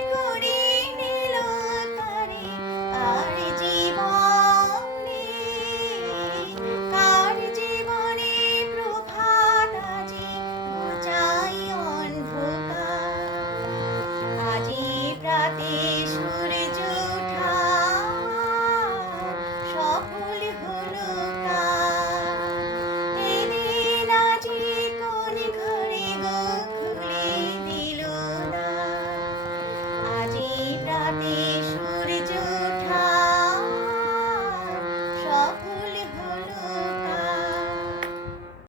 친구.